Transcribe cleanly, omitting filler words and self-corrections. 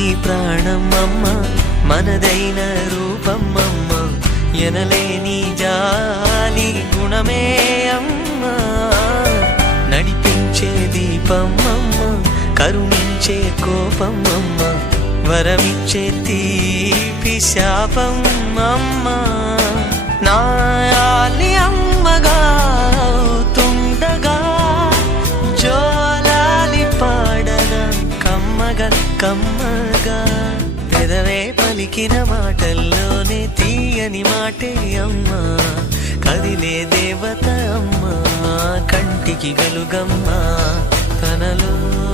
నీ ప్రాణం అమ్మ, మనదైన రూపం అమ్మ, ఎనలేని జాలి గుణమే అమ్మ. నడిపించే దీపం అమ్మ, కరుణించే కోపం అమ్మ, వరమిచ్చే తీపి శాపం అమ్మ. నాయాలి అమ్మగా అవుతుండగా జోలాలి పాడన కమ్మగా కమ్మగా. పెదవే పలికిన మాటల్లోనే తీయని మాటే అమ్మా, కదిలే దేవత అమ్మా, కంటికి వెలుగమ్మా తనలో.